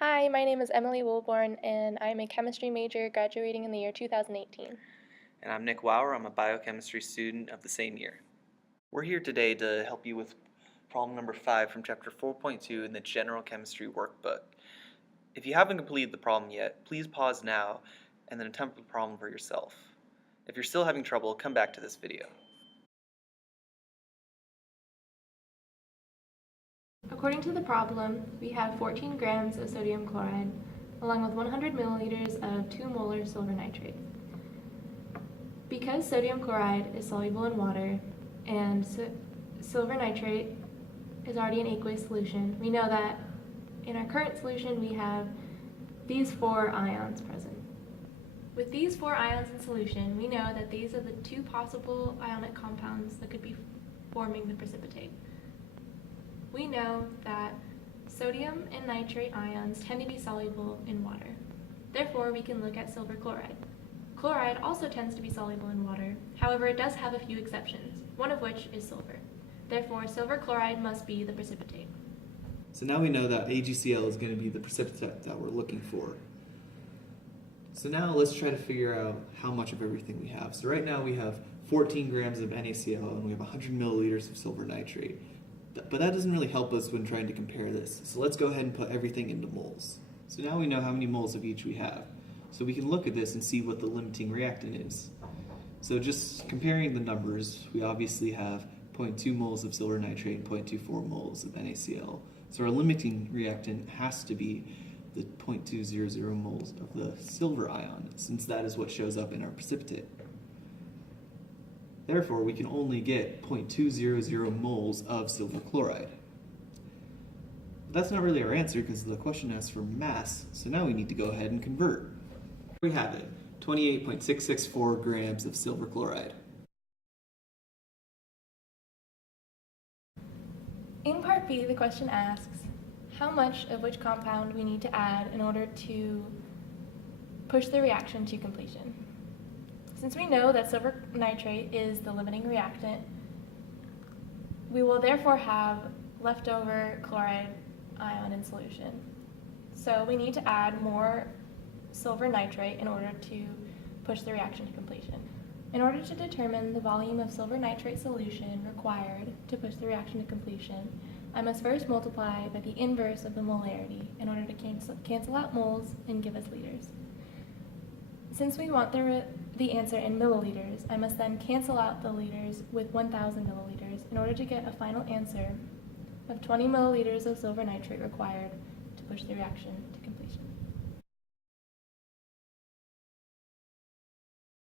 Hi, my name is Emily Wilborn, and I'm a chemistry major graduating in the year 2018. And I'm Nick Lauer. I'm a biochemistry student of the same year. We're here today to help you with problem number 5 from chapter 4.2 in the General Chemistry Workbook. If you haven't completed the problem yet, please pause now and then attempt the problem for yourself. If you're still having trouble, come back to this video. According to the problem, we have 14 grams of sodium chloride along with 100 milliliters of 2 molar silver nitrate. Because sodium chloride is soluble in water and silver nitrate is already an aqueous solution, we know that in our current solution we have these 4 ions present. With these 4 ions in solution, we know that these are the 2 possible ionic compounds that could be forming the precipitate. We know that sodium and nitrate ions tend to be soluble in water. Therefore, we can look at silver chloride. Chloride also tends to be soluble in water, however it does have a few exceptions, one of which is silver. Therefore, silver chloride must be the precipitate. So now we know that AgCl is going to be the precipitate that we're looking for. So now let's try to figure out how much of everything we have. So right now we have 14 grams of NaCl and we have 100 milliliters of silver nitrate. But that doesn't really help us when trying to compare this. So let's go ahead and put everything into moles. So now we know how many moles of each we have. So we can look at this and see what the limiting reactant is. So just comparing the numbers, we obviously have 0.2 moles of silver nitrate and 0.24 moles of NaCl. So our limiting reactant has to be the 0.200 moles of the silver ion, since that is what shows up in our precipitate. Therefore, we can only get 0.200 moles of silver chloride. But that's not really our answer because the question asks for mass, so now we need to go ahead and convert. Here we have it, 28.664 grams of silver chloride. In part B, the question asks how much of which compound we need to add in order to push the reaction to completion. Since we know that silver nitrate is the limiting reactant, we will therefore have leftover chloride ion in solution. So we need to add more silver nitrate in order to push the reaction to completion. In order to determine the volume of silver nitrate solution required to push the reaction to completion, I must first multiply by the inverse of the molarity in order to cancel out moles and give us liters. Since we want the answer in milliliters, I must then cancel out the liters with 1,000 milliliters in order to get a final answer of 20 milliliters of silver nitrate required to push the reaction to completion.